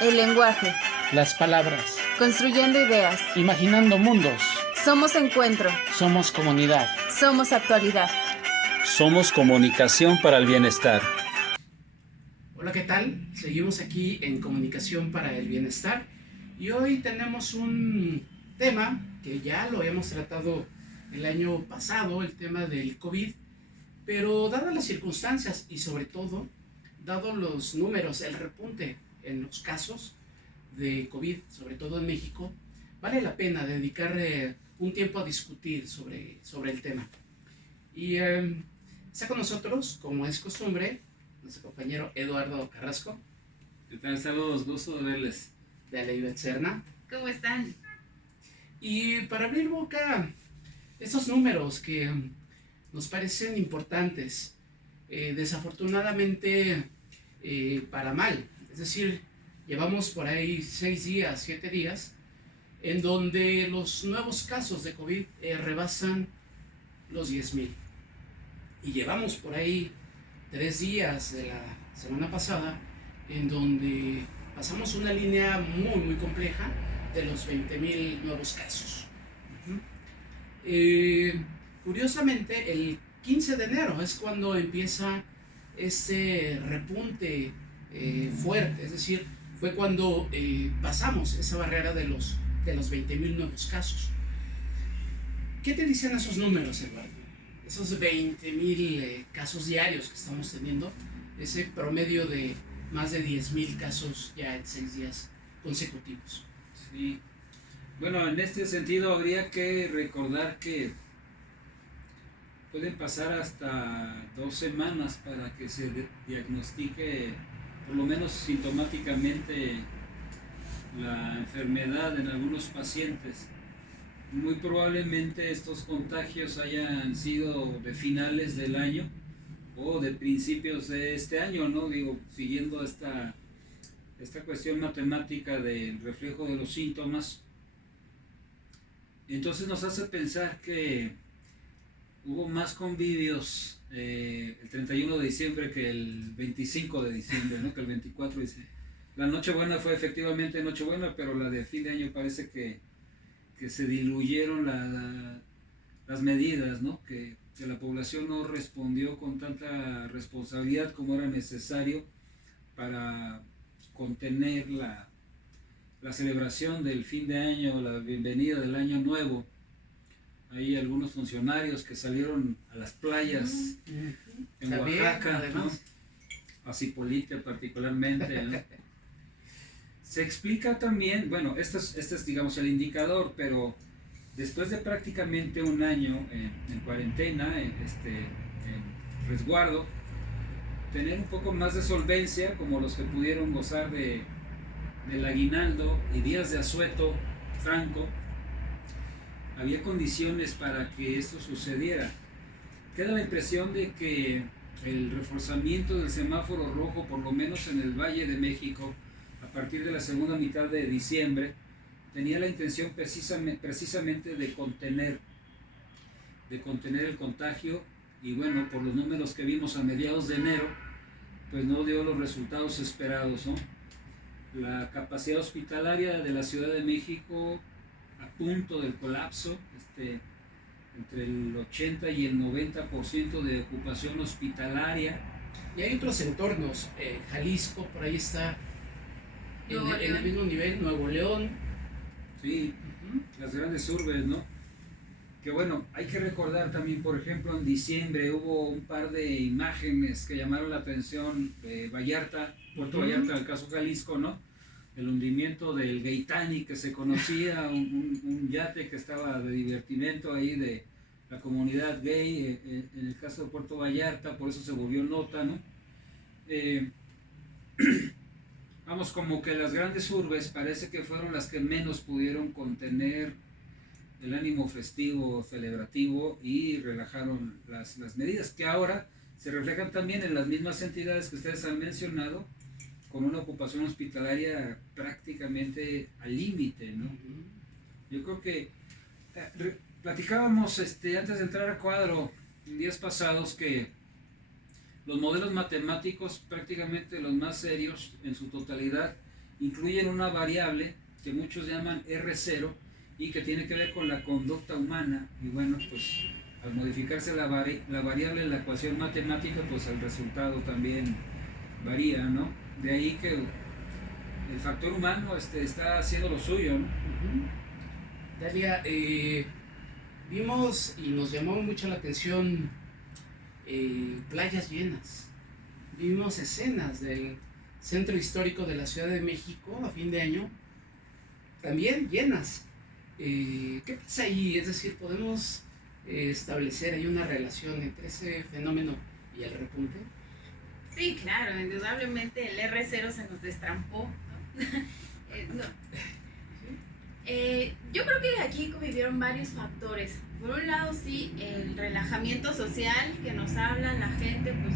El lenguaje. Las palabras. Construyendo ideas. Imaginando mundos. Somos encuentro. Somos comunidad. Somos actualidad. Somos comunicación para el bienestar. Hola, ¿qué tal? Seguimos aquí en Comunicación para el Bienestar y hoy tenemos un tema que ya lo habíamos tratado el año pasado, el tema del COVID, pero dadas las circunstancias y sobre todo, dados los números, el repunte en los casos de COVID, sobre todo en México, vale la pena dedicar un tiempo a discutir sobre el tema. Y está con nosotros, como es costumbre, nuestro compañero Eduardo Carrasco. ¿Qué tal? Saludos, gusto de verles. De Aleibet Serna. ¿Cómo están? Y para abrir boca, estos números que nos parecen importantes, desafortunadamente para mal. Es decir, llevamos por ahí 6 días, 7 días, en donde los nuevos casos de COVID rebasan los 10,000. Y llevamos por ahí 3 días de la semana pasada en donde pasamos una línea muy muy compleja de los 20,000 nuevos casos. Curiosamente, el 15 de enero es cuando empieza este repunte fuerte, es decir, fue cuando pasamos esa barrera de los 20,000 nuevos casos. ¿Qué te dicen esos números, Eduardo? Esos 20,000 casos diarios que estamos teniendo, ese promedio de más de 10,000 casos ya en 6 días consecutivos. Sí. Bueno, en este sentido habría que recordar que pueden pasar hasta 2 semanas para que se diagnostique, por lo menos sintomáticamente, la enfermedad en algunos pacientes. Muy probablemente estos contagios hayan sido de finales del año o de principios de este año, ¿no? Digo, siguiendo esta cuestión matemática del reflejo de los síntomas. Entonces nos hace pensar que hubo más convivios el 31 de diciembre que el 25 de diciembre, ¿no? Que el 24 de diciembre. La Nochebuena fue efectivamente Nochebuena, pero la de fin de año parece que se diluyeron las medidas, ¿no? Que la población no respondió con tanta responsabilidad como era necesario para contener la celebración del fin de año, la bienvenida del año nuevo. Hay algunos funcionarios que salieron a las playas en Oaxaca, ¿no? A Zipolite particularmente, ¿no? Se explica también, bueno, este es digamos el indicador, pero después de prácticamente un año en cuarentena, en resguardo, tener un poco más de solvencia, como los que pudieron gozar del aguinaldo y días de asueto franco, había condiciones para que esto sucediera. Queda la impresión de que el reforzamiento del semáforo rojo, por lo menos en el Valle de México, a partir de la segunda mitad de diciembre, tenía la intención precisamente de contener el contagio, y bueno, por los números que vimos a mediados de enero, pues no dio los resultados esperados, ¿no? La capacidad hospitalaria de la Ciudad de México a punto del colapso, entre el 80 y el 90% de ocupación hospitalaria. Y hay otros entornos, Jalisco, por ahí está en el mismo nivel, Nuevo León. Sí, las grandes urbes, ¿no? Que bueno, hay que recordar también, por ejemplo, en diciembre hubo un par de imágenes que llamaron la atención de Vallarta, Puerto Vallarta, en el caso Jalisco, ¿no? El hundimiento del Gaitani, que se conocía, un yate que estaba de divertimento ahí de la comunidad gay, en el caso de Puerto Vallarta, por eso se volvió nota, ¿no? Vamos, como que las grandes urbes parece que fueron las que menos pudieron contener el ánimo festivo, celebrativo, y relajaron las medidas, que ahora se reflejan también en las mismas entidades que ustedes han mencionado, con una ocupación hospitalaria prácticamente al límite, ¿no? Yo creo que platicábamos antes de entrar a cuadro en días pasados que los modelos matemáticos, prácticamente los más serios en su totalidad, incluyen una variable que muchos llaman R0 y que tiene que ver con la conducta humana. Y bueno, pues al modificarse la variable en la ecuación matemática, pues el resultado también varía, ¿no? De ahí que el factor humano está haciendo lo suyo, ¿no? Dalia, vimos y nos llamó mucho la atención playas llenas. Vimos escenas del centro histórico de la Ciudad de México a fin de año también llenas. ¿Qué pasa ahí? Es decir, podemos establecer ahí una relación entre ese fenómeno y el repunte. Sí, claro, indudablemente el R0 se nos destrampó, ¿no? No. Yo creo que aquí convivieron varios factores. Por un lado, sí, el relajamiento social que nos habla la gente, pues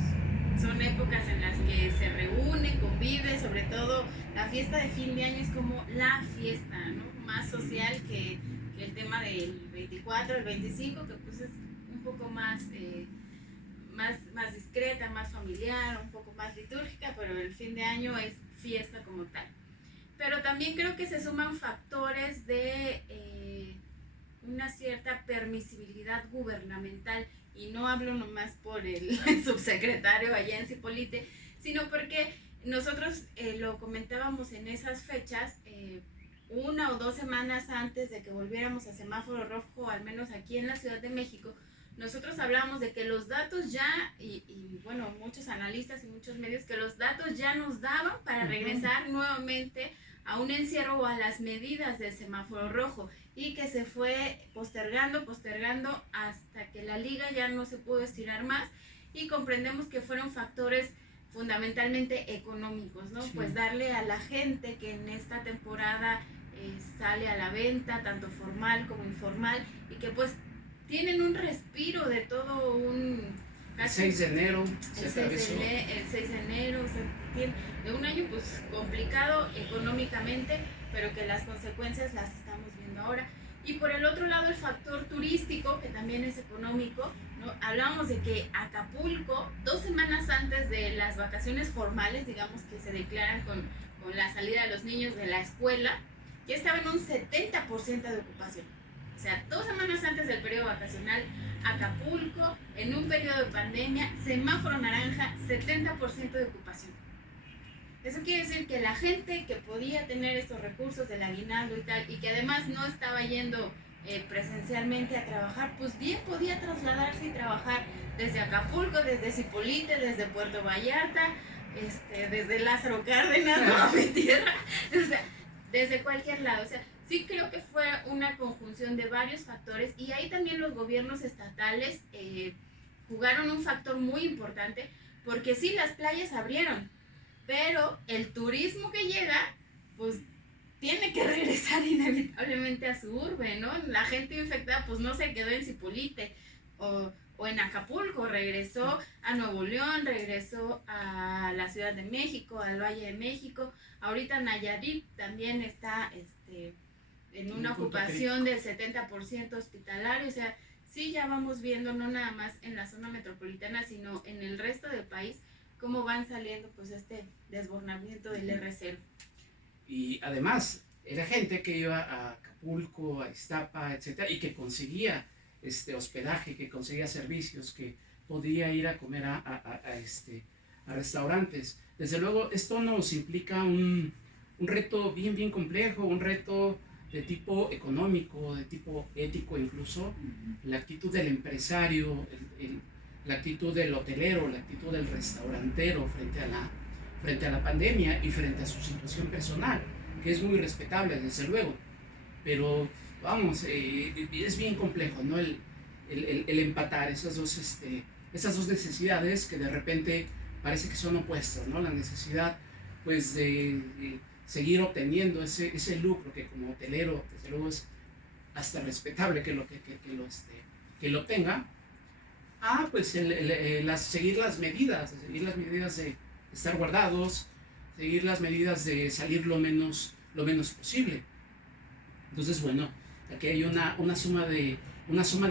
son épocas en las que se reúne, convive, sobre todo la fiesta de fin de año es como la fiesta, ¿no? Más social que el tema del 24, el 25, que pues es un poco más discreta, más familiar, un poco más litúrgica, pero el fin de año es fiesta como tal. Pero también creo que se suman factores de una cierta permisibilidad gubernamental, y no hablo nomás por el subsecretario allá en Cipolite, sino porque nosotros lo comentábamos en esas fechas, 1 o 2 semanas antes de que volviéramos a semáforo rojo, al menos aquí en la Ciudad de México. Nosotros hablábamos de que los datos ya, y bueno, muchos analistas y muchos medios, que los datos ya nos daban para regresar nuevamente a un encierro o a las medidas del semáforo rojo, y que se fue postergando hasta que la liga ya no se pudo estirar más, y comprendemos que fueron factores fundamentalmente económicos, ¿no? Sí. Pues darle a la gente que en esta temporada sale a la venta, tanto formal como informal, y que pues tienen un respiro de todo un... El 6 de enero el 6 de enero, o sea, tiene de un año pues complicado económicamente, pero que las consecuencias las estamos viendo ahora. Y por el otro lado, el factor turístico, que también es económico, ¿no? Hablamos de que Acapulco, 2 semanas antes de las vacaciones formales, digamos que se declaran con la salida de los niños de la escuela, ya estaba en un 70% de ocupación. O sea, 2 semanas antes del periodo vacacional, Acapulco, en un periodo de pandemia, semáforo naranja, 70% de ocupación. Eso quiere decir que la gente que podía tener estos recursos del aguinaldo y tal, y que además no estaba yendo presencialmente a trabajar, pues bien podía trasladarse y trabajar desde Acapulco, desde Cipolite, desde Puerto Vallarta, desde Lázaro Cárdenas, ¿no? Mi tierra, o sea, desde cualquier lado. O sea, sí creo que fue una conjunción de varios factores, y ahí también los gobiernos estatales jugaron un factor muy importante, porque sí, las playas abrieron, pero el turismo que llega, pues tiene que regresar inevitablemente a su urbe, ¿no? La gente infectada pues no se quedó en Cipolite o en Acapulco, regresó a Nuevo León, regresó a la Ciudad de México, al Valle de México. Ahorita Nayarit también está en una ocupación del 70% hospitalario. O sea, sí, ya vamos viendo, no nada más en la zona metropolitana, sino en el resto del país, cómo van saliendo pues este desbordamiento del R0. Y además, era gente que iba a Acapulco, a Iztapa, etcétera, y que conseguía hospedaje, que conseguía servicios, que podía ir a comer a restaurantes. Desde luego, esto nos implica un reto bien complejo, un reto de tipo económico, de tipo ético incluso, la actitud del empresario, la actitud del hotelero, la actitud del restaurantero frente a la pandemia y frente a su situación personal, que es muy respetable, desde luego, pero vamos, es bien complejo, ¿no? El empatar esas dos necesidades que de repente parece que son opuestas, ¿no? La necesidad, pues, de seguir obteniendo ese lucro que como hotelero, desde luego, es hasta respetable que lo obtenga. Pues seguir las medidas de estar guardados, seguir las medidas de salir lo menos posible. Entonces, bueno, aquí hay una suma de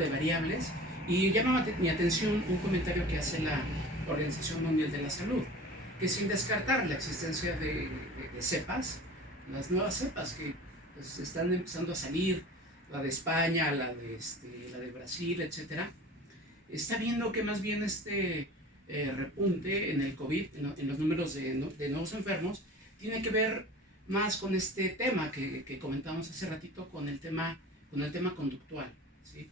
variables, y llama mi atención un comentario que hace la Organización Mundial de la Salud, que sin descartar la existencia de cepas, las nuevas cepas que pues, están empezando a salir, la de España, la de Brasil, etcétera, está viendo que más bien repunte en el COVID, en los números de nuevos enfermos, tiene que ver más con este tema que comentamos hace ratito, con el tema conductual, ¿sí?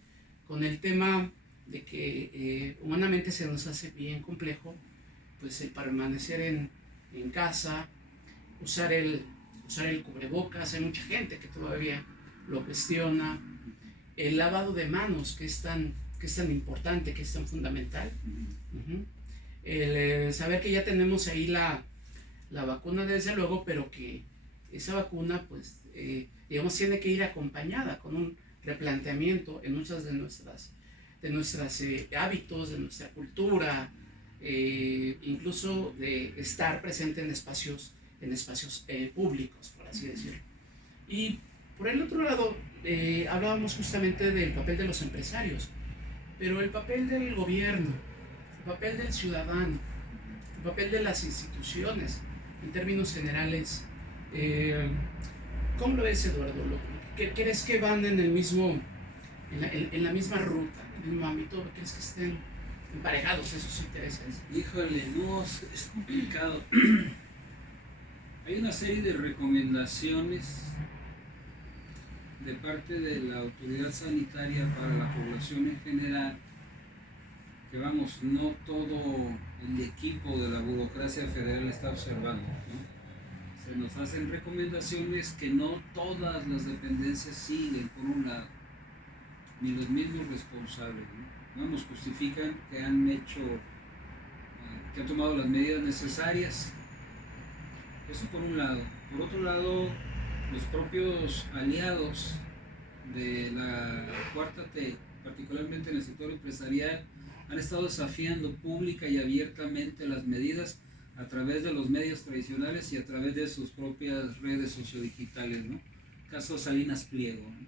Con el tema de que humanamente se nos hace bien complejo pues el permanecer en casa, usar el cubrebocas. Hay mucha gente que todavía lo cuestiona, el lavado de manos que es tan importante, que es tan fundamental. Uh-huh. El saber que ya tenemos ahí la vacuna desde luego, pero que esa vacuna pues digamos tiene que ir acompañada con un replanteamiento en muchas de nuestras hábitos, de nuestra cultura, incluso de estar presente en espacios públicos, por así decirlo. Y por el otro lado, hablábamos justamente del papel de los empresarios, pero el papel del gobierno, el papel del ciudadano, el papel de las instituciones, en términos generales, ¿cómo lo ves, Eduardo? ¿Crees que van en la misma ruta, en el mismo ámbito? ¿Crees que estén emparejados esos intereses? Híjole, no, es complicado. Hay una serie de recomendaciones de parte de la autoridad sanitaria para la población en general, que vamos, no todo el equipo de la burocracia federal está observando, ¿no? Se nos hacen recomendaciones que no todas las dependencias siguen, por un lado, ni los mismos responsables, ¿no? No nos justifican que han hecho, que han tomado las medidas necesarias. Eso por un lado. Por otro lado, los propios aliados de la cuarta T, particularmente en el sector empresarial, han estado desafiando pública y abiertamente las medidas a través de los medios tradicionales y a través de sus propias redes sociodigitales, ¿no? Caso Salinas Pliego, ¿no?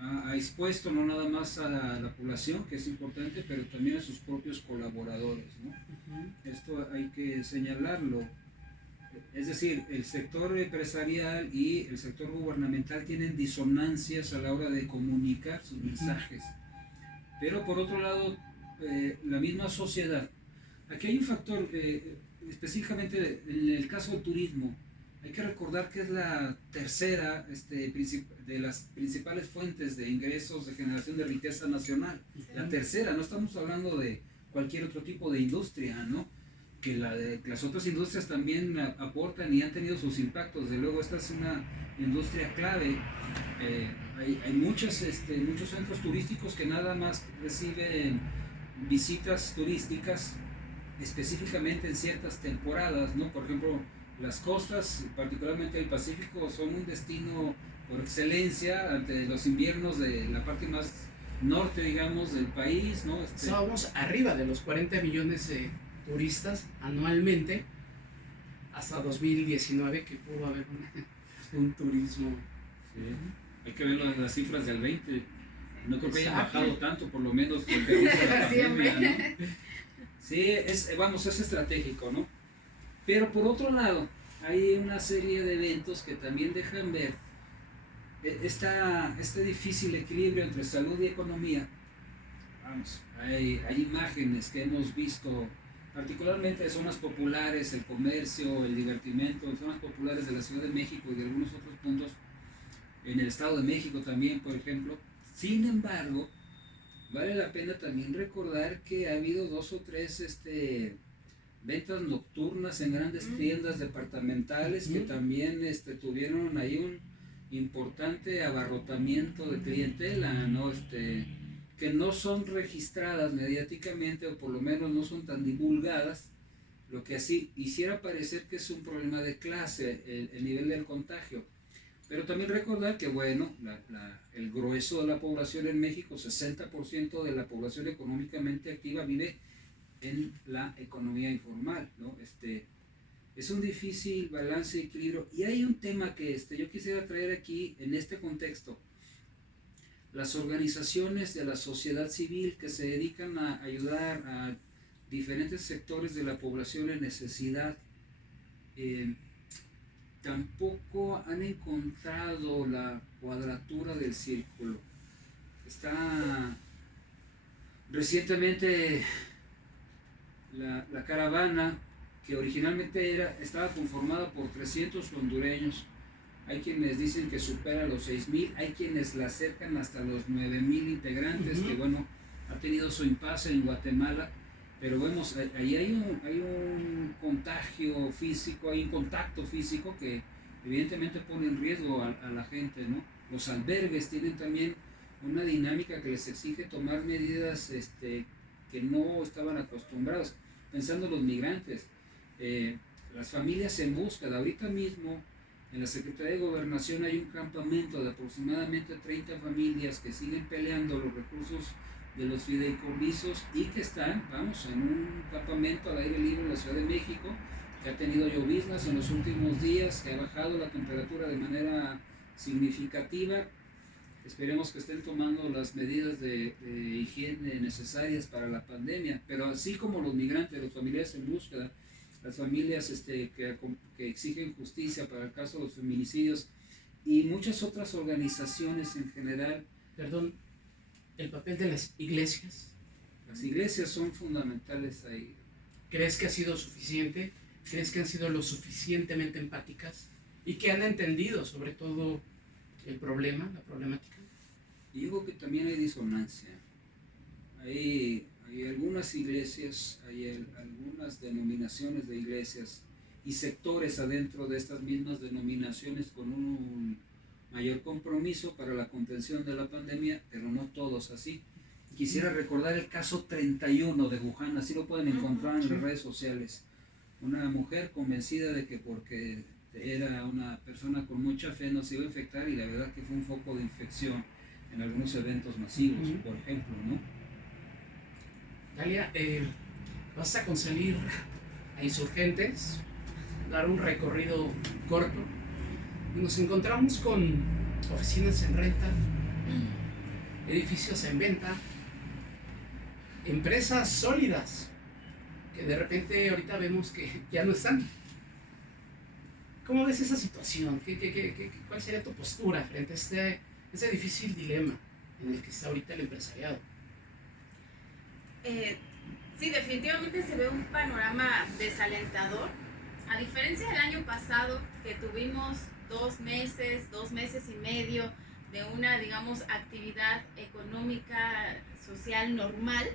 Ha expuesto no nada más a la población, que es importante, pero también a sus propios colaboradores, ¿no? Uh-huh. Esto hay que señalarlo. Es decir, el sector empresarial y el sector gubernamental tienen disonancias a la hora de comunicar sus mensajes. Pero por otro lado, la misma sociedad. Aquí hay un factor, específicamente en el caso del turismo, hay que recordar que es la tercera de las principales fuentes de ingresos de generación de riqueza nacional. La tercera, no estamos hablando de cualquier otro tipo de industria, ¿no? Que las otras industrias también aportan y han tenido sus impactos. De luego, esta es una industria clave. Hay muchos centros turísticos que nada más reciben visitas turísticas específicamente en ciertas temporadas, ¿no? Por ejemplo, las costas, particularmente el Pacífico, son un destino por excelencia ante los inviernos de la parte más norte, digamos, del país, ¿no? Estábamos arriba de los 40 millones de turistas anualmente hasta 2019, que pudo haber un turismo. Sí. Hay que ver las cifras del 20. No creo que haya bajado tanto, por lo menos lo que dice la pandemia, ¿no? Sí, es estratégico, ¿no? Pero por otro lado, hay una serie de eventos que también dejan ver este difícil equilibrio entre salud y economía. Vamos, hay imágenes que hemos visto, particularmente de zonas populares, el comercio, el divertimento, en zonas populares de la Ciudad de México y de algunos otros puntos, en el Estado de México también, por ejemplo. Sin embargo, vale la pena también recordar que ha habido 2 o 3 ventas nocturnas en grandes tiendas departamentales que también tuvieron ahí un importante abarrotamiento de clientela, ¿no? Que no son registradas mediáticamente, o por lo menos no son tan divulgadas, lo que así hiciera parecer que es un problema de clase, el nivel del contagio. Pero también recordar que, bueno, el grueso de la población en México, 60% de la población económicamente activa vive en la economía informal, ¿no? Es un difícil balance y equilibrio. Y hay un tema que yo quisiera traer aquí en este contexto. Las organizaciones de la sociedad civil que se dedican a ayudar a diferentes sectores de la población en necesidad, tampoco han encontrado la cuadratura del círculo. Está recientemente la caravana, que originalmente estaba conformada por 300 hondureños. Hay quienes dicen que supera los 6,000, hay quienes la acercan hasta los 9,000 integrantes, que bueno, ha tenido su impasse en Guatemala, pero vemos, ahí hay un contagio físico, hay un contacto físico que evidentemente pone en riesgo a la gente, ¿no? Los albergues tienen también una dinámica que les exige tomar medidas que no estaban acostumbrados, pensando los migrantes, las familias en búsqueda. Ahorita mismo en la Secretaría de Gobernación hay un campamento de aproximadamente 30 familias que siguen peleando los recursos de los fideicomisos y que están, en un campamento al aire libre en la Ciudad de México, que ha tenido lloviznas en los últimos días, que ha bajado la temperatura de manera significativa. Esperemos que estén tomando las medidas de higiene necesarias para la pandemia, pero así como los migrantes, los familiares en búsqueda, las familias que exigen justicia para el caso de los feminicidios y muchas otras organizaciones en general. Perdón, el papel de las iglesias. Las iglesias son fundamentales ahí. ¿Crees que ha sido suficiente? ¿Crees que han sido lo suficientemente empáticas? ¿Y que han entendido sobre todo el problema, la problemática? Y digo que también hay disonancia. Hay algunas iglesias, hay algunas denominaciones de iglesias y sectores adentro de estas mismas denominaciones con un mayor compromiso para la contención de la pandemia, pero no todos así. Quisiera recordar el caso 31 de Wuhan, así lo pueden encontrar en las redes sociales. Una mujer convencida de que porque era una persona con mucha fe no se iba a infectar, y la verdad que fue un foco de infección en algunos eventos masivos, por ejemplo, ¿no? Dalia, vas a conseguir a Insurgentes, dar un recorrido corto, y nos encontramos con oficinas en renta, edificios en venta, empresas sólidas, que de repente ahorita vemos que ya no están. ¿Cómo ves esa situación? ¿Cuál sería tu postura frente a ese difícil dilema en el que está ahorita el empresariado? Sí, definitivamente se ve un panorama desalentador. A diferencia del año pasado, que tuvimos 2 meses y medio de una, digamos, actividad económica, social normal,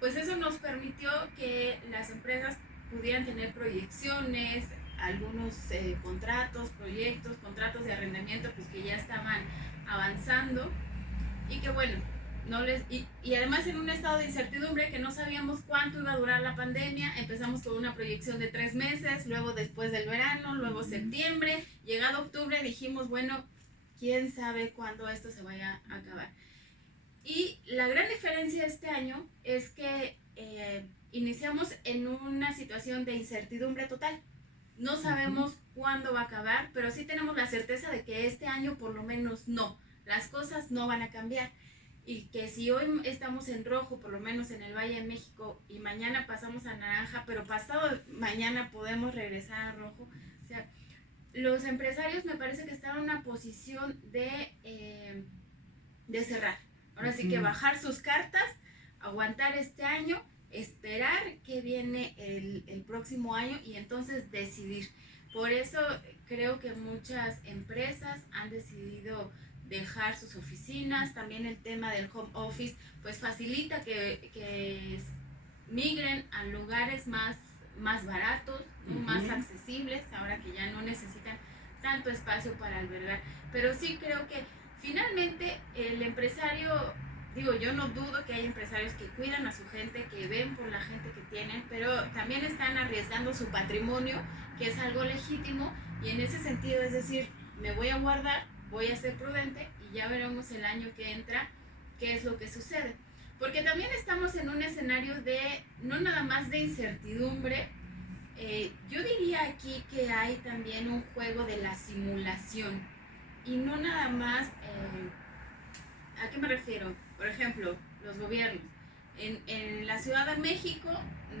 pues eso nos permitió que las empresas pudieran tener proyecciones, algunos contratos de arrendamiento, pues que ya estaban avanzando, y que bueno, y además en un estado de incertidumbre, que no sabíamos cuánto iba a durar la pandemia. Empezamos con una proyección de 3 meses, luego después del verano, luego septiembre, llegado octubre dijimos, bueno, quién sabe cuándo esto se vaya a acabar. Y la gran diferencia este año es que iniciamos en una situación de incertidumbre total. No sabemos cuándo va a acabar, pero sí tenemos la certeza de que este año por lo menos las cosas no van a cambiar. Y que si hoy estamos en rojo, por lo menos en el Valle de México, y mañana pasamos a naranja, pero pasado mañana podemos regresar a rojo. O sea, los empresarios me parece que están en una posición de cerrar. Ahora sí que bajar sus cartas, aguantar este año, esperar que viene el próximo año y entonces decidir. Por eso creo que muchas empresas han decidido dejar sus oficinas. También el tema del home office pues facilita que migren a lugares más baratos, ¿no? Más accesibles, ahora que ya no necesitan tanto espacio para albergar. Pero sí creo que finalmente el empresario, yo no dudo que hay empresarios que cuidan a su gente, que ven por la gente que tienen, pero también están arriesgando su patrimonio, que es algo legítimo, y en ese sentido es decir, me voy a guardar, voy a ser prudente y ya veremos el año que entra qué es lo que sucede. Porque también estamos en un escenario de, no nada más de incertidumbre, yo diría aquí que hay también un juego de la simulación. Y no nada más, ¿a qué me refiero? Por ejemplo, los gobiernos. En la Ciudad de México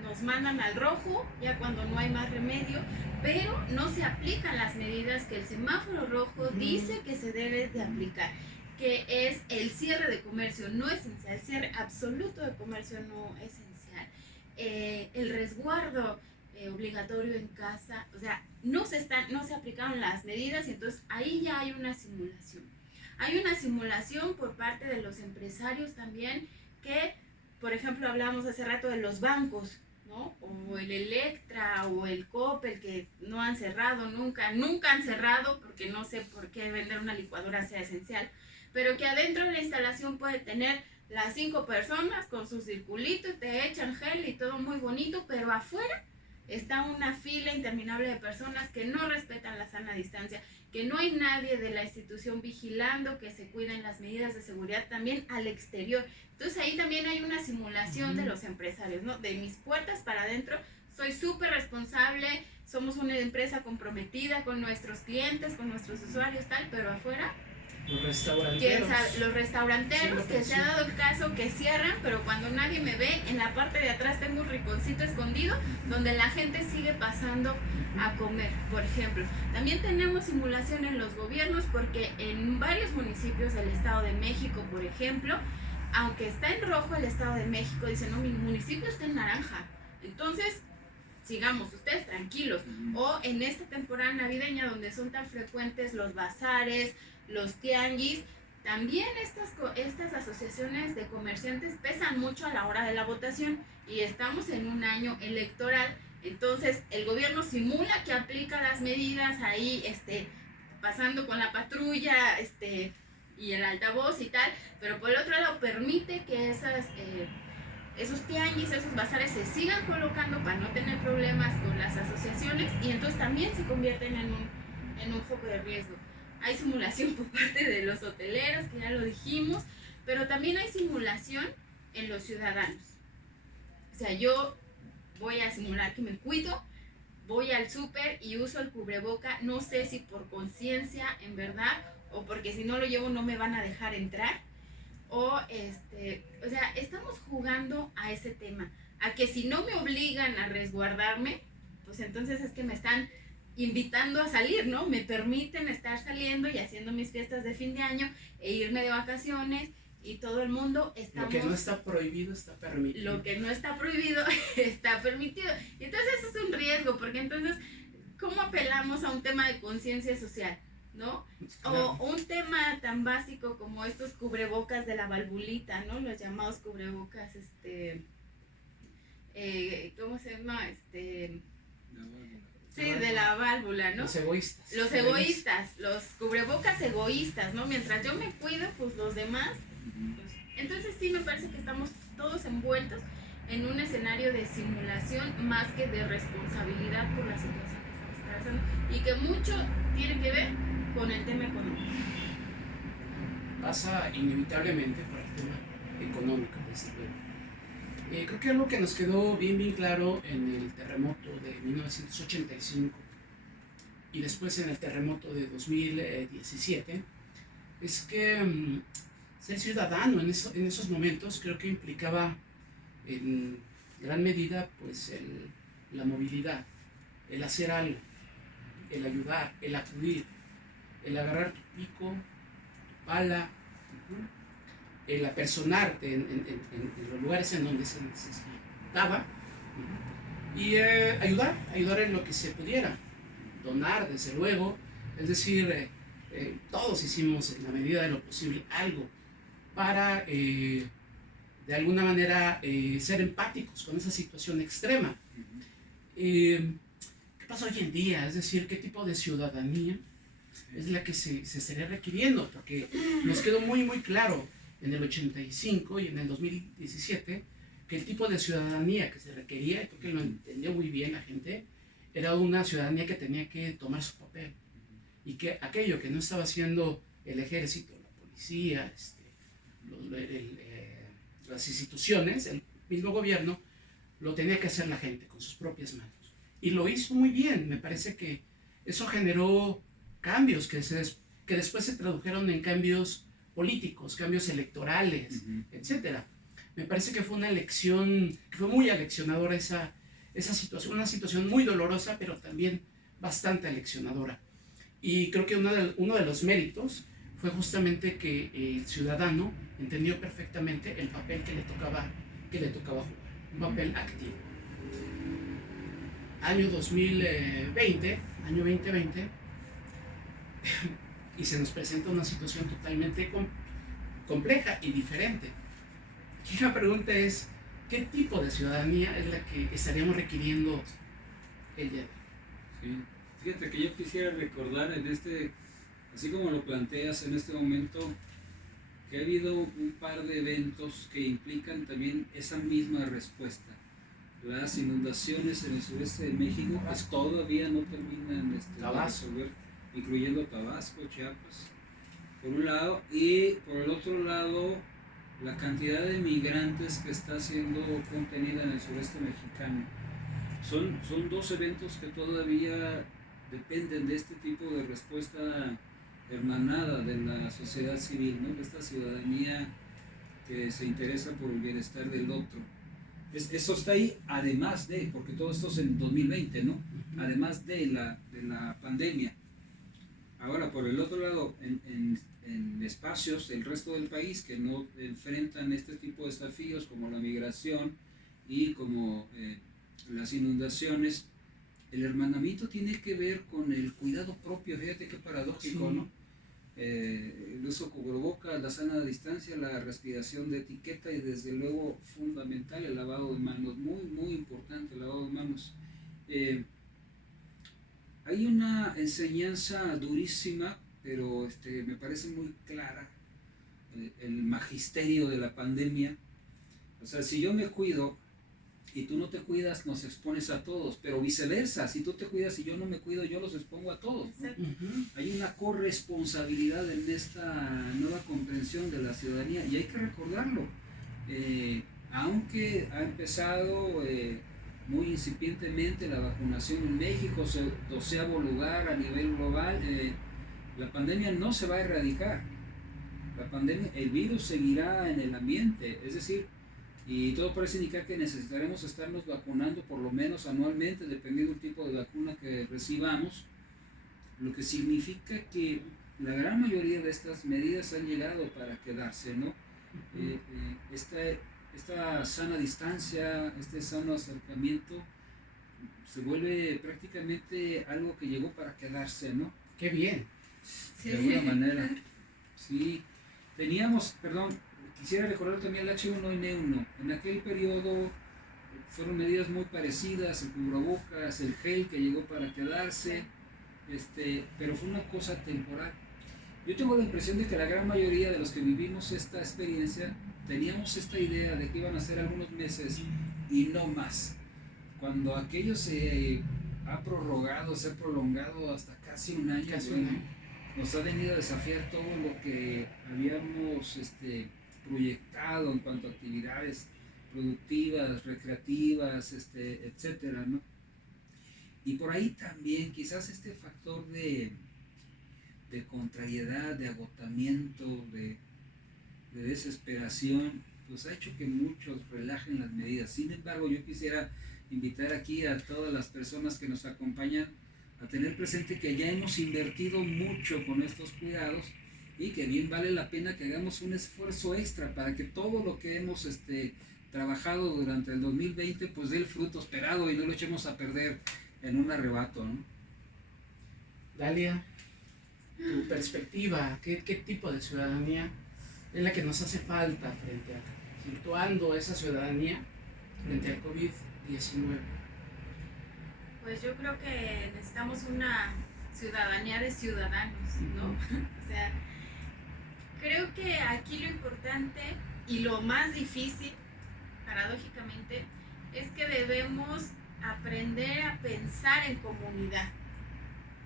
nos mandan al rojo ya cuando no hay más remedio, pero no se aplican las medidas que el semáforo rojo dice que se debe de aplicar, que es el cierre de comercio no esencial, el cierre absoluto de comercio no esencial, el resguardo obligatorio en casa, o sea, no se aplicaron las medidas y entonces ahí ya hay una simulación. Hay una simulación por parte de los empresarios también que, por ejemplo, hablamos hace rato de los bancos, ¿no? O el Electra o el Coppel, que no han cerrado nunca han cerrado, porque no sé por qué vender una licuadora sea esencial, pero que adentro de la instalación puede tener las 5 personas con su circulito, te echan gel y todo muy bonito, pero afuera está una fila interminable de personas que no respetan la sana distancia, que no hay nadie de la institución vigilando que se cuiden las medidas de seguridad también al exterior. Entonces ahí también hay una simulación de los empresarios, ¿no? De mis puertas para adentro, soy súper responsable, somos una empresa comprometida con nuestros clientes, con nuestros usuarios, tal, pero afuera... Los restauranteros. Los restauranteros, que se ha dado el caso que cierran, pero cuando nadie me ve, en la parte de atrás tengo un rinconcito escondido donde la gente sigue pasando a comer, por ejemplo. También tenemos simulación en los gobiernos porque en varios municipios del Estado de México, por ejemplo, aunque está en rojo el Estado de México, dice, no, mi municipio está en naranja. Entonces, sigamos, ustedes tranquilos. O en esta temporada navideña donde son tan frecuentes los bazares, los tianguis, también estas asociaciones de comerciantes pesan mucho a la hora de la votación y estamos en un año electoral, entonces el gobierno simula que aplica las medidas ahí, pasando con la patrulla, y el altavoz y tal, pero por el otro lado permite que esos tianguis, esos bazares se sigan colocando para no tener problemas con las asociaciones y entonces también se convierten en un foco de riesgo. Hay simulación por parte de los hoteleros, que ya lo dijimos, pero también hay simulación en los ciudadanos. O sea, yo voy a simular que me cuido, voy al súper y uso el cubreboca, no sé si por conciencia en verdad, o porque si no lo llevo no me van a dejar entrar, o sea, estamos jugando a ese tema, a que si no me obligan a resguardarme, pues entonces es que me están invitando a salir, ¿no? Me permiten estar saliendo y haciendo mis fiestas de fin de año e irme de vacaciones y todo el mundo estamos... Lo que no está prohibido está permitido. Lo que no está prohibido está permitido. Y entonces eso es un riesgo, porque entonces, ¿cómo apelamos a un tema de conciencia social? ¿No? Claro. O un tema tan básico como estos cubrebocas de la valvulita, ¿no? Los llamados cubrebocas, ¿cómo se llama? Sí, de la válvula, ¿no? Los egoístas. Los egoístas, los cubrebocas egoístas, ¿no? Mientras yo me cuido, pues los demás. Pues, entonces sí me parece que estamos todos envueltos en un escenario de simulación más que de responsabilidad por la situación que estamos atravesando y que mucho tiene que ver con el tema económico. Pasa inevitablemente por el tema económico, desde luego. Creo que algo que nos quedó bien claro en el terremoto de 1985 y después en el terremoto de 2017 es que ser ciudadano en esos momentos creo que implicaba en gran medida pues la movilidad, el hacer algo, el ayudar, el acudir, el agarrar tu pico, tu pala, el apersonarte en los lugares en donde se necesitaba y ayudar en lo que se pudiera, donar desde luego, es decir, todos hicimos en la medida de lo posible algo para de alguna manera ser empáticos con esa situación extrema. ¿Qué pasa hoy en día? Es decir, ¿qué tipo de ciudadanía es la que se estaría requiriendo? Porque nos quedó muy claro en el 85 y en el 2017 que el tipo de ciudadanía que se requería, y creo que lo entendió muy bien la gente, era una ciudadanía que tenía que tomar su papel y que aquello que no estaba haciendo el ejército, la policía, las instituciones, el mismo gobierno, lo tenía que hacer la gente con sus propias manos. Y lo hizo muy bien. Me parece que eso generó cambios que después se tradujeron en cambios políticos, cambios electorales, etc. Me parece que fue una elección, que fue muy aleccionadora esa situación, una situación muy dolorosa, pero también bastante aleccionadora. Y creo que uno de los méritos fue justamente que el ciudadano entendió perfectamente el papel que le tocaba jugar, un papel activo. Año 2020, año 2020, y se nos presenta una situación totalmente compleja y diferente. Aquí la pregunta es, ¿qué tipo de ciudadanía es la que estaríamos requiriendo el día de hoy? Sí. Fíjate que yo quisiera recordar así como lo planteas en este momento, que ha habido un par de eventos que implican también esa misma respuesta. Las inundaciones en el sureste de México pues todavía no terminan de resolver, incluyendo Tabasco, Chiapas, por un lado, y por el otro lado, la cantidad de migrantes que está siendo contenida en el sureste mexicano. Son dos eventos que todavía dependen de este tipo de respuesta hermanada de la sociedad civil, ¿no? De esta ciudadanía que se interesa por el bienestar del otro. Eso está ahí, además de, porque todo esto es en 2020, ¿no? Además de la pandemia. Ahora, por el otro lado, en espacios del resto del país que no enfrentan este tipo de desafíos como la migración y como las inundaciones, el hermanamiento tiene que ver con el cuidado propio. Fíjate qué paradójico, sí, ¿no? El uso de cubrebocas, la sana distancia, la respiración de etiqueta y desde luego fundamental el lavado de manos, muy muy importante el lavado de manos. Hay una enseñanza durísima, pero me parece muy clara, el magisterio de la pandemia. O sea, si yo me cuido y tú no te cuidas, nos expones a todos, pero viceversa, si tú te cuidas y yo no me cuido, yo los expongo a todos, ¿no? Hay una corresponsabilidad en esta nueva comprensión de la ciudadanía y hay que recordarlo. Aunque ha empezado muy incipientemente la vacunación en México, 12º lugar a nivel global, la pandemia no se va a erradicar. El virus seguirá en el ambiente, es decir, y todo parece indicar que necesitaremos estarnos vacunando por lo menos anualmente, dependiendo del tipo de vacuna que recibamos, lo que significa que la gran mayoría de estas medidas han llegado para quedarse, ¿no? Esta sana distancia, este sano acercamiento, se vuelve prácticamente algo que llegó para quedarse, ¿no? ¡Qué bien! De alguna manera. Sí, quisiera recordar también el H1N1. En aquel periodo fueron medidas muy parecidas, el cubrebocas, el gel que llegó para quedarse, pero fue una cosa temporal. Yo tengo la impresión de que la gran mayoría de los que vivimos esta experiencia teníamos esta idea de que iban a ser algunos meses y no más. Cuando aquello se ha prolongado hasta casi un año, nos ha venido a desafiar todo lo que habíamos proyectado en cuanto a actividades productivas, recreativas, etcétera, ¿no? Y por ahí también quizás este factor de contrariedad, de agotamiento, de desesperación, pues ha hecho que muchos relajen las medidas. Sin embargo, yo quisiera invitar aquí a todas las personas que nos acompañan a tener presente que ya hemos invertido mucho con estos cuidados y que bien vale la pena que hagamos un esfuerzo extra para que todo lo que hemos trabajado durante el 2020 pues dé el fruto esperado y no lo echemos a perder en un arrebato, ¿no? Dalia, tu perspectiva, ¿qué tipo de ciudadanía es la que nos hace falta situando esa ciudadanía frente al COVID-19? Pues yo creo que necesitamos una ciudadanía de ciudadanos, ¿no? O sea, creo que aquí lo importante y lo más difícil, paradójicamente, es que debemos aprender a pensar en comunidad.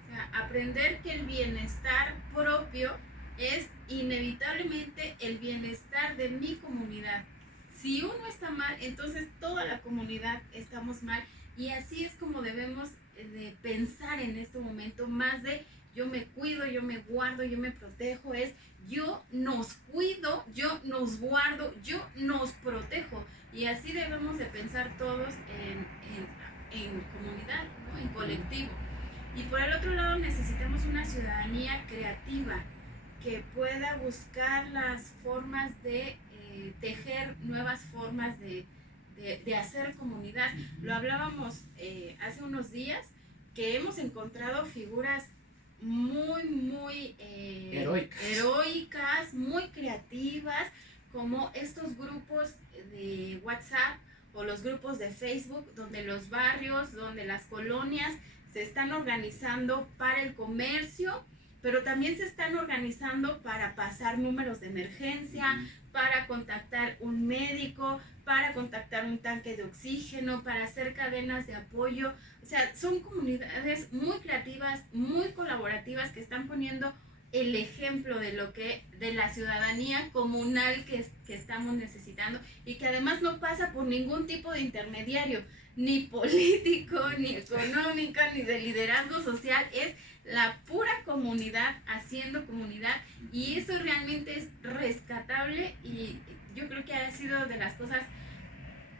O sea, aprender que el bienestar propio es inevitablemente el bienestar de mi comunidad. Si uno está mal, entonces toda la comunidad estamos mal. Y así es como debemos de pensar en este momento, más de yo me cuido, yo me guardo, yo me protejo, es yo nos cuido, yo nos guardo, yo nos protejo. Y así debemos de pensar todos en comunidad, ¿no? En colectivo. Y por el otro lado necesitamos una ciudadanía creativa que pueda buscar las formas de tejer nuevas formas de hacer comunidad. Lo hablábamos hace unos días, que hemos encontrado figuras muy heroicas, muy creativas, como estos grupos de WhatsApp o los grupos de Facebook, donde los barrios, donde las colonias se están organizando para el comercio, pero también se están organizando para pasar números de emergencia, para contactar un médico, para contactar un tanque de oxígeno, para hacer cadenas de apoyo. O sea, son comunidades muy creativas, muy colaborativas, que están poniendo el ejemplo de la ciudadanía comunal que estamos necesitando, y que además no pasa por ningún tipo de intermediario, ni político, ni económico, ni de liderazgo social. Es la pura comunidad haciendo comunidad, y eso realmente es rescatable, y yo creo que ha sido de las cosas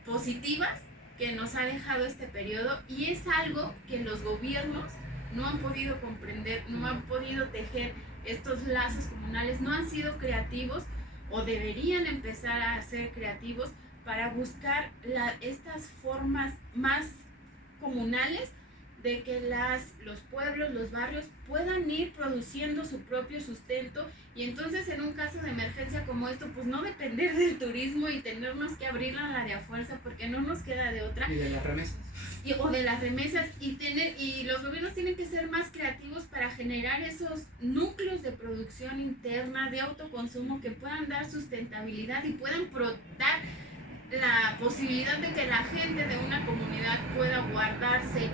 positivas que nos ha dejado este periodo, y es algo que los gobiernos no han podido comprender, no han podido tejer estos lazos comunales, no han sido creativos, o deberían empezar a ser creativos para buscar estas formas más comunales de que los pueblos, los barrios puedan ir produciendo su propio sustento, y entonces en un caso de emergencia como esto, pues no depender del turismo y tenernos que abrir la de a fuerza, porque no nos queda de otra. Y de las remesas. O de las remesas, y los gobiernos tienen que ser más creativos para generar esos núcleos de producción interna, de autoconsumo, que puedan dar sustentabilidad y puedan dar la posibilidad de que la gente de una comunidad pueda guardarse,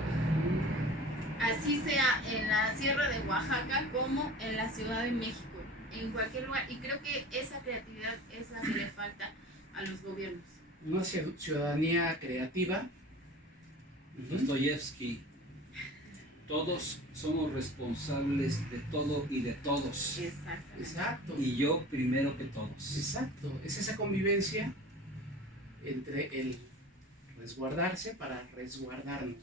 así sea en la Sierra de Oaxaca como en la Ciudad de México, en cualquier lugar. Y creo que esa creatividad es la que le falta a los gobiernos. Una ciudadanía creativa. Dostoyevsky: todos somos responsables de todo y de todos. Exacto. Y yo primero que todos. Exacto. Es esa convivencia entre el resguardarse para resguardarnos.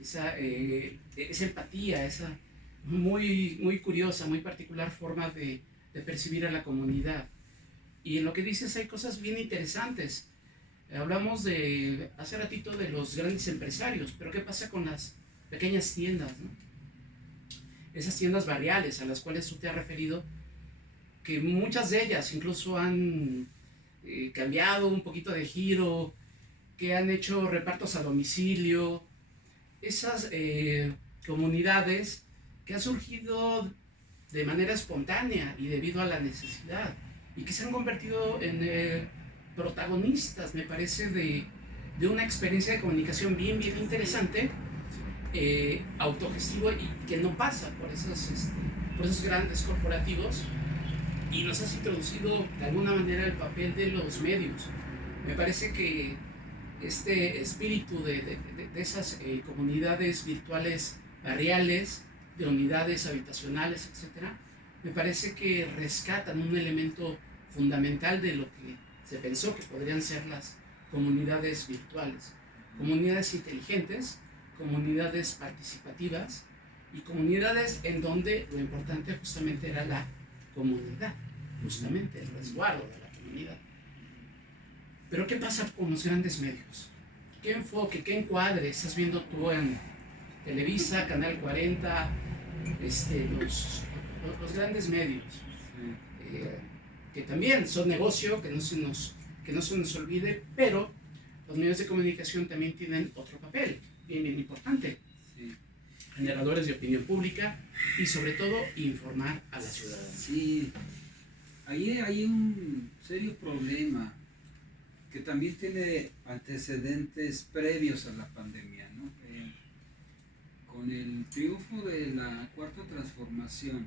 Esa empatía, esa muy curiosa, muy particular forma de percibir a la comunidad. Y en lo que dices hay cosas bien interesantes. Hablamos hace ratito de los grandes empresarios, pero ¿qué pasa con las pequeñas tiendas, ¿no? Esas tiendas barriales a las cuales tú te has referido, que muchas de ellas incluso han cambiado un poquito de giro, que han hecho repartos a domicilio. Esas comunidades que han surgido de manera espontánea y debido a la necesidad, y que se han convertido en protagonistas, me parece, de una experiencia de comunicación bien interesante, autogestivo, y que no pasa por esos grandes corporativos, y nos has introducido de alguna manera el papel de los medios. Me parece que este espíritu de esas comunidades virtuales barriales, de unidades habitacionales, etcétera, me parece que rescatan un elemento fundamental de lo que se pensó que podrían ser las comunidades virtuales. Comunidades inteligentes, comunidades participativas, y comunidades en donde lo importante justamente era la comunidad, justamente el resguardo de la comunidad. Pero ¿qué pasa con los grandes medios? ¿Qué enfoque, qué encuadre estás viendo tú en Televisa, Canal 40, los grandes medios? Que también son negocio, que no se nos olvide, pero los medios de comunicación también tienen otro papel bien importante. Sí. Generadores de opinión pública y sobre todo informar a la ciudadanía. Sí, ahí hay un serio problema que también tiene antecedentes previos a la pandemia, ¿no? Con el triunfo de la Cuarta Transformación,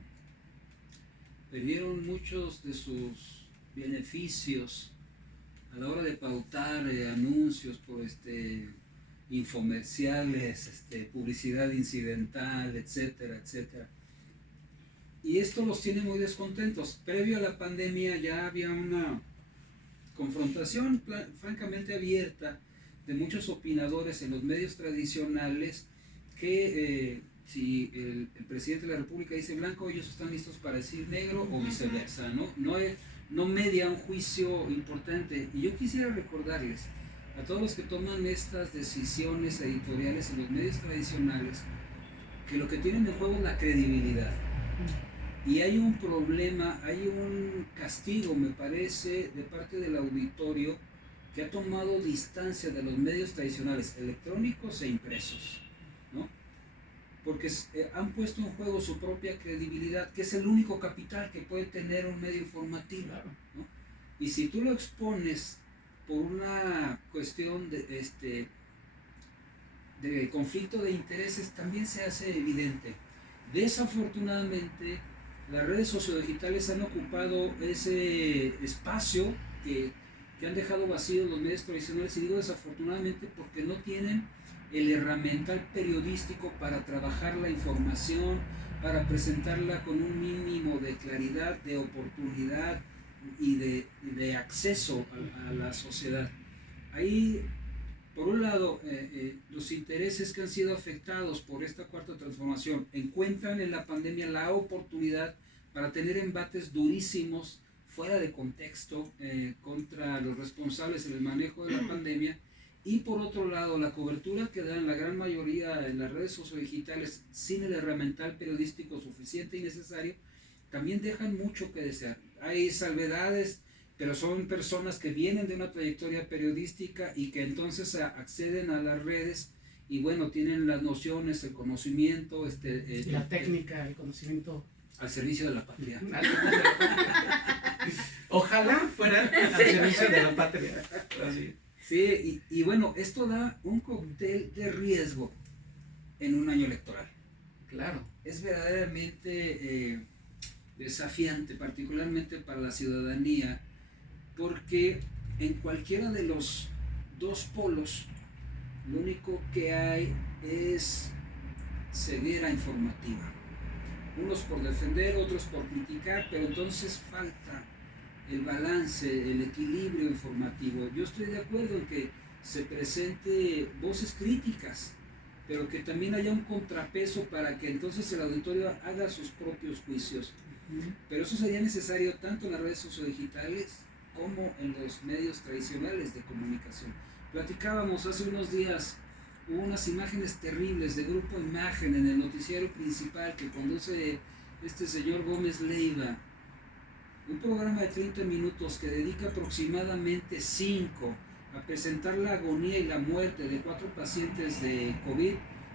perdieron muchos de sus beneficios a la hora de pautar anuncios por infomerciales, publicidad incidental, etcétera, etcétera. y esto los tiene muy descontentos. Previo a la pandemia ya había una confrontación francamente abierta de muchos opinadores en los medios tradicionales que si el presidente de la República dice blanco, ellos están listos para decir negro o viceversa, ¿no? No media un juicio importante. Y yo quisiera recordarles a todos los que toman estas decisiones editoriales en los medios tradicionales que lo que tienen en juego es la credibilidad. Y hay un problema, hay un castigo, me parece, de parte del auditorio que ha tomado distancia de los medios tradicionales, electrónicos e impresos, ¿no? Porque han puesto en juego su propia credibilidad, que es el único capital que puede tener un medio informativo, ¿no? Y si tú lo expones por una cuestión de conflicto de intereses, también se hace evidente. Desafortunadamente, las redes sociodigitales han ocupado ese espacio que han dejado vacíos los medios tradicionales, y digo desafortunadamente porque no tienen el herramental periodístico para trabajar la información, para presentarla con un mínimo de claridad, de oportunidad y de acceso a la sociedad. Ahí, por un lado, los intereses que han sido afectados por esta cuarta transformación encuentran en la pandemia la oportunidad para tener embates durísimos fuera de contexto contra los responsables en el manejo de la pandemia, y por otro lado la cobertura que dan la gran mayoría en las redes sociodigitales sin el herramental periodístico suficiente y necesario también dejan mucho que desear. Hay salvedades, pero son personas que vienen de una trayectoria periodística y que entonces acceden a las redes y bueno, tienen las nociones, el conocimiento, la técnica, el conocimiento al servicio de la patria. Ojalá fuera al servicio de la patria. Así. Sí, y bueno, esto da un cóctel de riesgo en un año electoral. Claro. Es verdaderamente desafiante, particularmente para la ciudadanía, porque en cualquiera de los dos polos, lo único que hay es ceguera informativa. Unos por defender, otros por criticar, pero entonces falta el balance, el equilibrio informativo. Yo estoy de acuerdo en que se presente voces críticas, pero que también haya un contrapeso para que entonces el auditorio haga sus propios juicios. Pero eso sería necesario tanto en las redes sociodigitales como en los medios tradicionales de comunicación. Platicábamos hace unos días, hubo unas imágenes terribles de Grupo Imagen en el noticiero principal que conduce este señor Gómez Leiva, un programa de 30 minutos que dedica aproximadamente 5 a presentar la agonía y la muerte de 4 pacientes de COVID.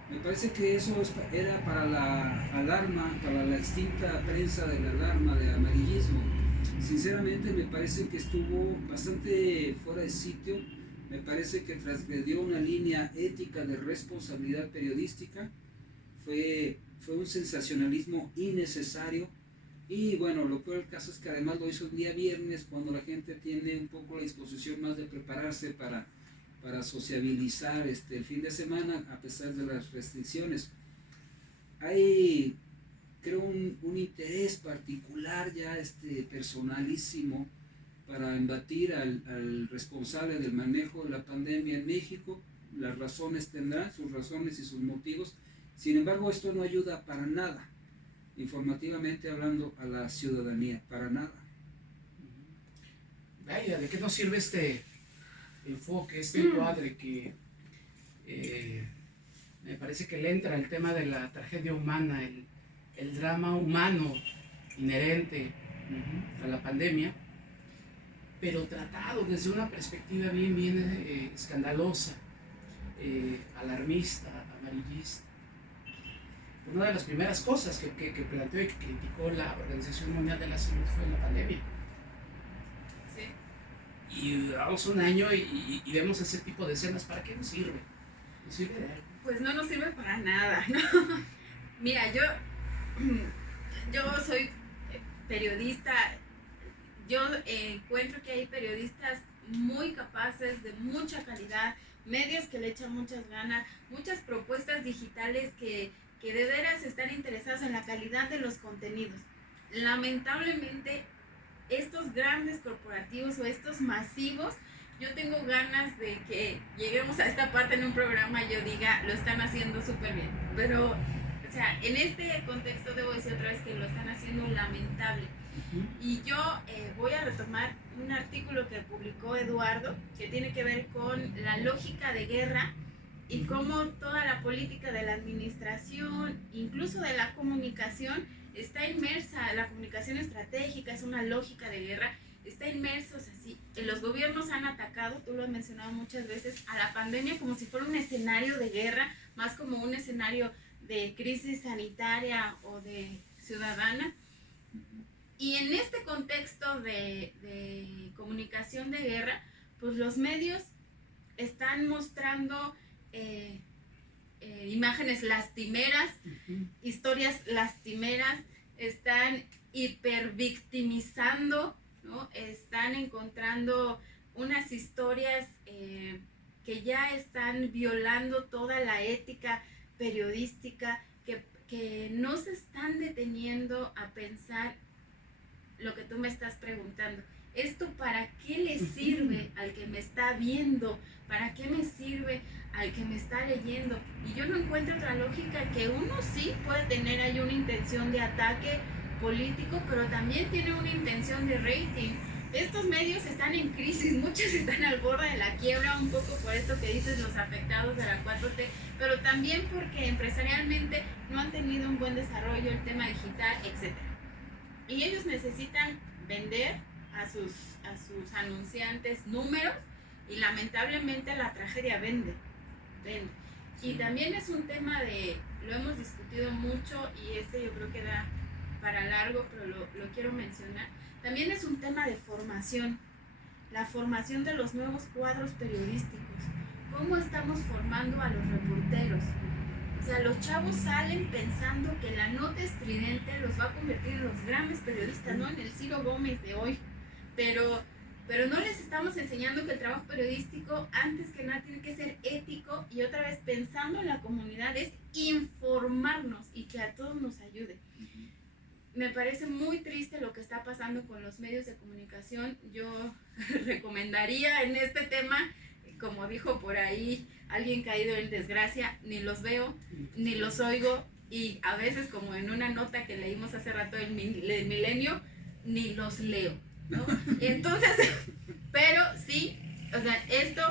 Me parece que eso era para la alarma, para la extinta prensa de la alarma de amarillismo. Sinceramente me parece que estuvo bastante fuera de sitio, me parece que transgredió una línea ética de responsabilidad periodística, fue un sensacionalismo innecesario. Y bueno, lo peor del caso es que además lo hizo el día viernes, cuando la gente tiene un poco la disposición más de prepararse para sociabilizar el fin de semana, a pesar de las restricciones. Hay, creo, un interés particular ya personalísimo para embatir al responsable del manejo de la pandemia en México. Las razones tendrán, sus razones y sus motivos. Sin embargo, esto no ayuda para nada, informativamente hablando, a la ciudadanía, para nada. Vaya, ¿de qué nos sirve este enfoque, este encuadre que me parece que le entra el tema de la tragedia humana, el drama humano inherente a la pandemia, pero tratado desde una perspectiva bien escandalosa, alarmista, amarillista? Una de las primeras cosas que planteó y que criticó la Organización Mundial de la Salud fue la pandemia. Sí. Y duramos un año y vemos ese tipo de escenas. ¿Para qué nos sirve? ¿Nos sirve de algo? Pues no nos sirve para nada, ¿no? Mira, yo soy periodista. Yo encuentro que hay periodistas muy capaces, de mucha calidad, medios que le echan muchas ganas, muchas propuestas digitales que de veras están interesados en la calidad de los contenidos. lamentablemente estos grandes corporativos o estos masivos, yo tengo ganas de que lleguemos a esta parte en un programa y yo diga, lo están haciendo súper bien. Pero, o sea, en este contexto debo decir otra vez que lo están haciendo lamentable. Y yo voy a retomar un artículo que publicó Eduardo, que tiene que ver con la lógica de guerra y cómo toda la política de la administración, incluso de la comunicación, está inmersa. La comunicación estratégica es una lógica de guerra, está inmersa, o sea, sí, los gobiernos han atacado, tú lo has mencionado muchas veces, a la pandemia como si fuera un escenario de guerra, más como un escenario de crisis sanitaria o de ciudadana. Y en este contexto de comunicación de guerra, pues los medios están mostrando imágenes lastimeras, historias lastimeras, están hipervictimizando, ¿no? Están encontrando unas historias que ya están violando toda la ética periodística, que no se están deteniendo a pensar lo que tú me estás preguntando. ¿Esto para qué le sirve al que me está viendo? ¿Para qué me sirve al que me está leyendo? Y yo no encuentro otra lógica que uno sí puede tener ahí una intención de ataque político, pero también tiene una intención de rating. Estos medios están en crisis, muchos están al borde de la quiebra, un poco por esto que dices, los afectados de la 4T, pero también porque empresarialmente no han tenido un buen desarrollo, el tema digital, etc. Y ellos necesitan vender a sus anunciantes números, y lamentablemente la tragedia vende. Y también es un tema lo hemos discutido mucho y yo creo que da para largo, pero lo quiero mencionar. También es un tema de formación, la formación de los nuevos cuadros periodísticos. ¿Cómo estamos formando a los reporteros? O sea, los chavos salen pensando que la nota estridente los va a convertir en los grandes periodistas, ¿no? En el Ciro Gómez de hoy. Pero no les estamos enseñando que el trabajo periodístico, antes que nada, tiene que ser ético, y otra vez pensando en la comunidad, es informarnos y que a todos nos ayude. Me parece muy triste lo que está pasando con los medios de comunicación. Yo recomendaría en este tema, como dijo por ahí alguien caído en desgracia, ni los veo, ni los oigo, y a veces, como en una nota que leímos hace rato del Milenio, ni los leo, ¿no? Entonces, pero sí, o sea, esto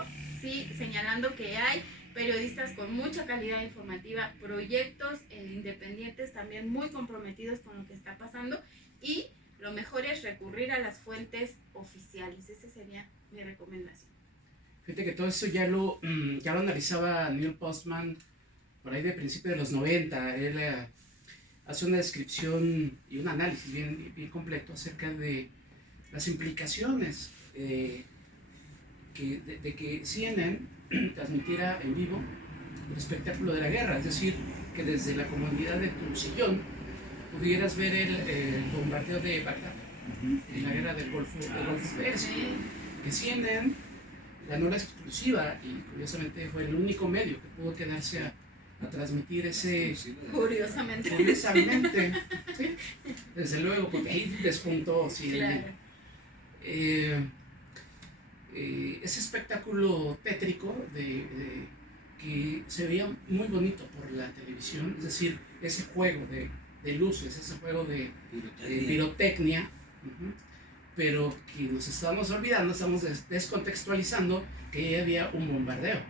sí, señalando que hay periodistas con mucha calidad informativa, proyectos independientes también muy comprometidos con lo que está pasando, y lo mejor es recurrir a las fuentes oficiales. Esa sería mi recomendación. Fíjate que todo eso ya lo analizaba Neil Postman por ahí de principios de los 90. Él hace una descripción y un análisis bien completo acerca de las implicaciones de que CNN transmitiera en vivo el espectáculo de la guerra, es decir, que desde la comodidad de tu sillón pudieras ver el bombardeo de Bagdad en la guerra del Golfo Pérsico, que CNN ganó la exclusiva y curiosamente fue el único medio que pudo quedarse a transmitir ese... Curiosamente. Sí, desde luego, porque ahí despuntó CNN. Claro. Ese espectáculo tétrico que se veía muy bonito por la televisión, es decir, ese juego de luces, ese juego de pirotecnia, pero que nos estamos olvidando, estamos descontextualizando que ahí había un bombardeo,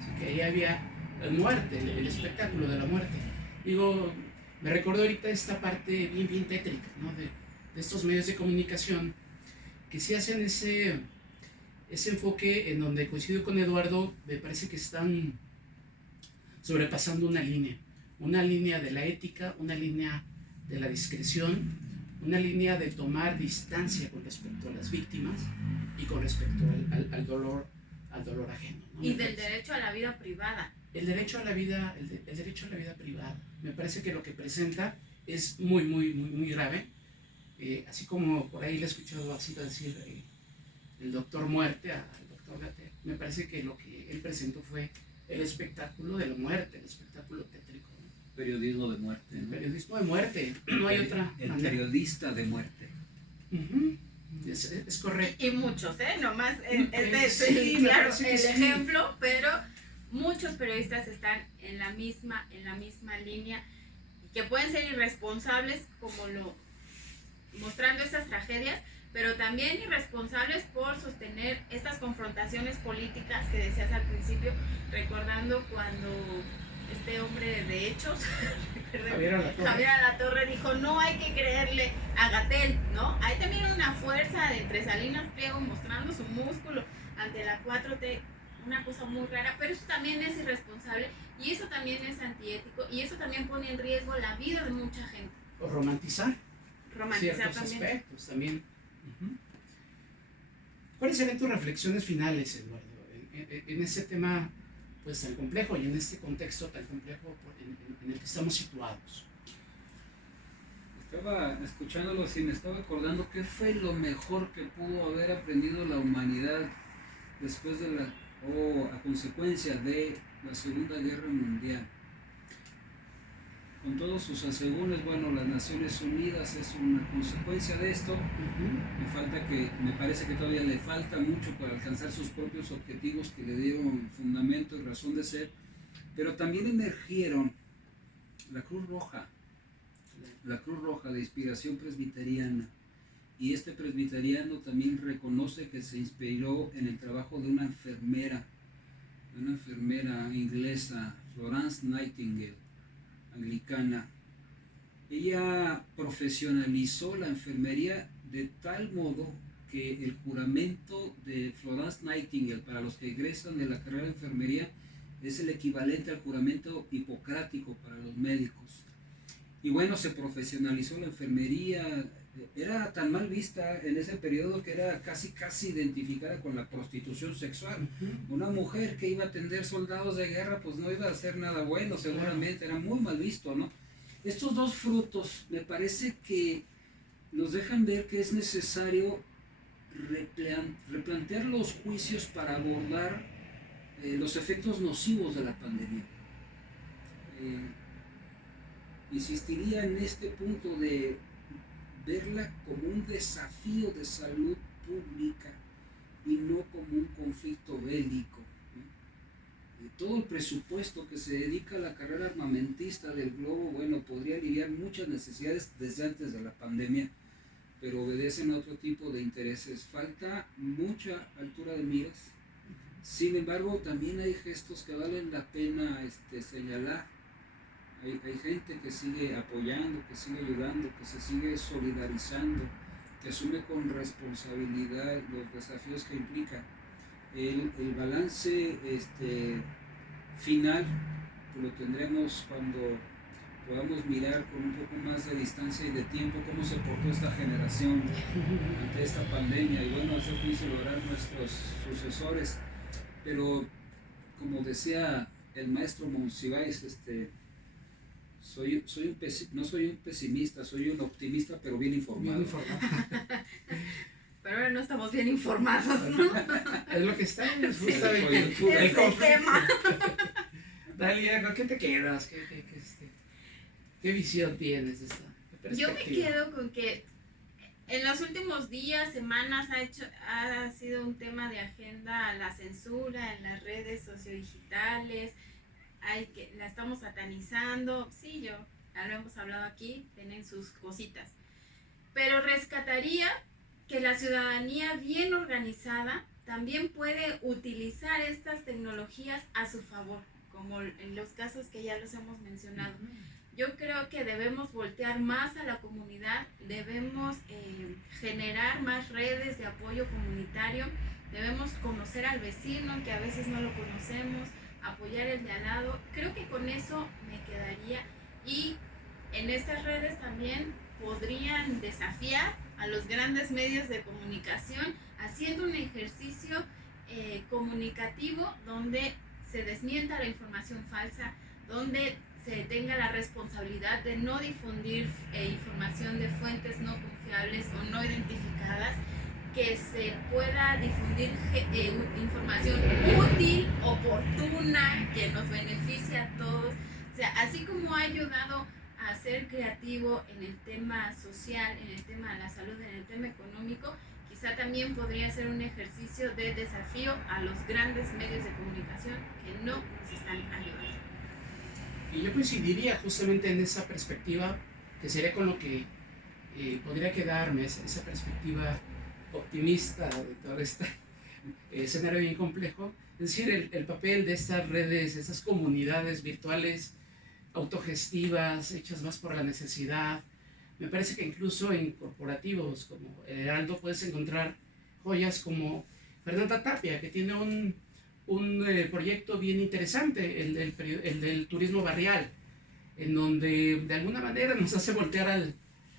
así que ahí había muerte, el espectáculo de la muerte. Digo, me recuerdo ahorita esta parte bien tétrica, ¿no? de estos medios de comunicación que sí hacen ese enfoque, en donde coincido con Eduardo, me parece que están sobrepasando una línea de la ética, una línea de la discreción, una línea de tomar distancia con respecto a las víctimas y con respecto al dolor ajeno, ¿no? Y del derecho a la vida privada. El derecho a la vida privada. Me parece que lo que presenta es muy grave. Así como por ahí le he escuchado así decir el doctor Muerte al doctor Gatel, me parece que lo que él presentó fue el espectáculo de la muerte, el espectáculo tétrico, ¿no? periodismo de muerte, ¿no? Periodismo de muerte, no hay otra El manera. periodista de muerte. Ujú. Es correcto. Y muchos, nomás, Sí, claro, parece que el sí. ejemplo, pero muchos periodistas están en la misma línea, que pueden ser irresponsables mostrando estas tragedias, pero también irresponsables por sostener estas confrontaciones políticas que decías al principio, recordando cuando este hombre de hechos, Javier Alatorre dijo, no hay que creerle a Gatell, ¿no? Hay también una fuerza de entre Salinas Pliego mostrando su músculo ante la 4T, una cosa muy rara, pero eso también es irresponsable y eso también es antiético y eso también pone en riesgo la vida de mucha gente. O romantizar ciertos También. aspectos también. Uh-huh. ¿Cuáles serían tus reflexiones finales, Eduardo, en ese tema pues tan complejo y en este contexto tan complejo en el que estamos situados? Estaba escuchándolos y me estaba acordando qué fue lo mejor que pudo haber aprendido la humanidad después de a consecuencia de la Segunda Guerra Mundial. Con todos sus asegúnes, bueno, las Naciones Unidas es una consecuencia de esto. Me parece que todavía le falta mucho para alcanzar sus propios objetivos que le dieron fundamento y razón de ser, pero también emergieron la Cruz Roja de inspiración presbiteriana, y este presbiteriano también reconoce que se inspiró en el trabajo de una enfermera inglesa, Florence Nightingale, anglicana. Ella profesionalizó la enfermería de tal modo que el juramento de Florence Nightingale para los que egresan de la carrera de enfermería es el equivalente al juramento hipocrático para los médicos. Y bueno, se profesionalizó la enfermería, era tan mal vista en ese periodo que era casi identificada con la prostitución sexual. Una mujer que iba a atender soldados de guerra pues no iba a hacer nada bueno, seguramente, era muy mal visto, ¿no? Estos dos frutos me parece que nos dejan ver que es necesario replantear los juicios para abordar los efectos nocivos de la pandemia. Insistiría en este punto de verla como un desafío de salud pública y no como un conflicto bélico. Todo el presupuesto que se dedica a la carrera armamentista del globo, bueno, podría aliviar muchas necesidades desde antes de la pandemia, pero obedecen a otro tipo de intereses. Falta mucha altura de miras. Sin embargo, también hay gestos que valen la pena señalar. Hay gente que sigue apoyando, que sigue ayudando, que se sigue solidarizando, que asume con responsabilidad los desafíos que implica. El balance final lo tendremos cuando podamos mirar con un poco más de distancia y de tiempo cómo se portó esta generación ante esta pandemia. Y bueno, eso juicio lo harán nuestros sucesores. Pero como decía el maestro Monsiváis, no soy un pesimista, soy un optimista, pero bien informado. Pero ahora no estamos bien informados, ¿no? Es lo que estamos, sí, justamente. Es el tema. Dalia, ¿con qué te quedas? ¿Qué visión tienes de esta perspectiva? Yo me quedo con que en los últimos días, semanas, ha sido un tema de agenda la censura en las redes sociodigitales. La estamos satanizando, sí, ya lo hemos hablado aquí, tienen sus cositas, pero rescataría que la ciudadanía bien organizada también puede utilizar estas tecnologías a su favor, como en los casos que ya los hemos mencionado. Yo creo que debemos voltear más a la comunidad, debemos generar más redes de apoyo comunitario, debemos conocer al vecino, que a veces no lo conocemos, apoyar el de al lado. Creo que con eso me quedaría, y en estas redes también podrían desafiar a los grandes medios de comunicación haciendo un ejercicio comunicativo donde se desmienta la información falsa, donde se tenga la responsabilidad de no difundir información de fuentes no confiables o no identificadas, que se pueda difundir información útil, oportuna, que nos beneficie a todos. O sea, así como ha ayudado a ser creativo en el tema social, en el tema de la salud, en el tema económico, quizá también podría ser un ejercicio de desafío a los grandes medios de comunicación que no nos están ayudando. Y yo coincidiría justamente en esa perspectiva, que sería con lo que podría quedarme, esa perspectiva optimista de todo este escenario bien complejo. Es decir, el papel de estas redes, estas comunidades virtuales autogestivas, hechas más por la necesidad. Me parece que incluso en corporativos como el Heraldo puedes encontrar joyas como Fernanda Tapia, que tiene un proyecto bien interesante, el del turismo barrial, en donde de alguna manera nos hace voltear a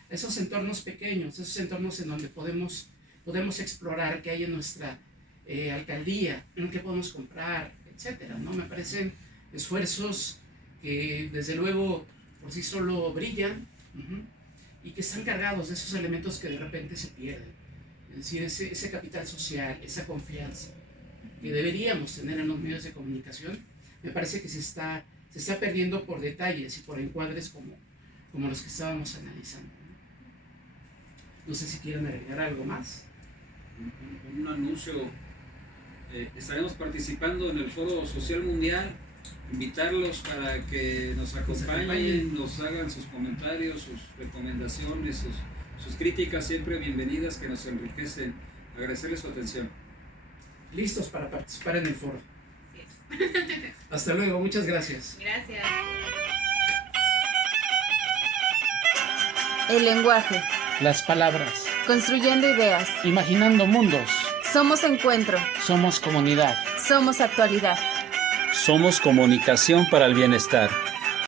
esos entornos pequeños, esos entornos en donde podemos explorar qué hay en nuestra alcaldía, qué podemos comprar, etcétera, ¿no? Me parecen esfuerzos que desde luego por sí solo brillan, y que están cargados de esos elementos que de repente se pierden. Es decir, ese capital social, esa confianza que deberíamos tener en los medios de comunicación, me parece que se está perdiendo por detalles y por encuadres como los que estábamos analizando. No sé si quieren agregar algo más. Un anuncio, estaremos participando en el Foro Social Mundial. Invitarlos para que nos acompañen, nos hagan sus comentarios, sus recomendaciones, sus críticas, siempre bienvenidas, que nos enriquecen. Agradecerles su atención. Listos para participar en el foro. Hasta luego, muchas gracias. Gracias. El lenguaje. Las palabras. Construyendo ideas. Imaginando mundos. Somos encuentro. Somos comunidad. Somos actualidad. Somos comunicación para el bienestar.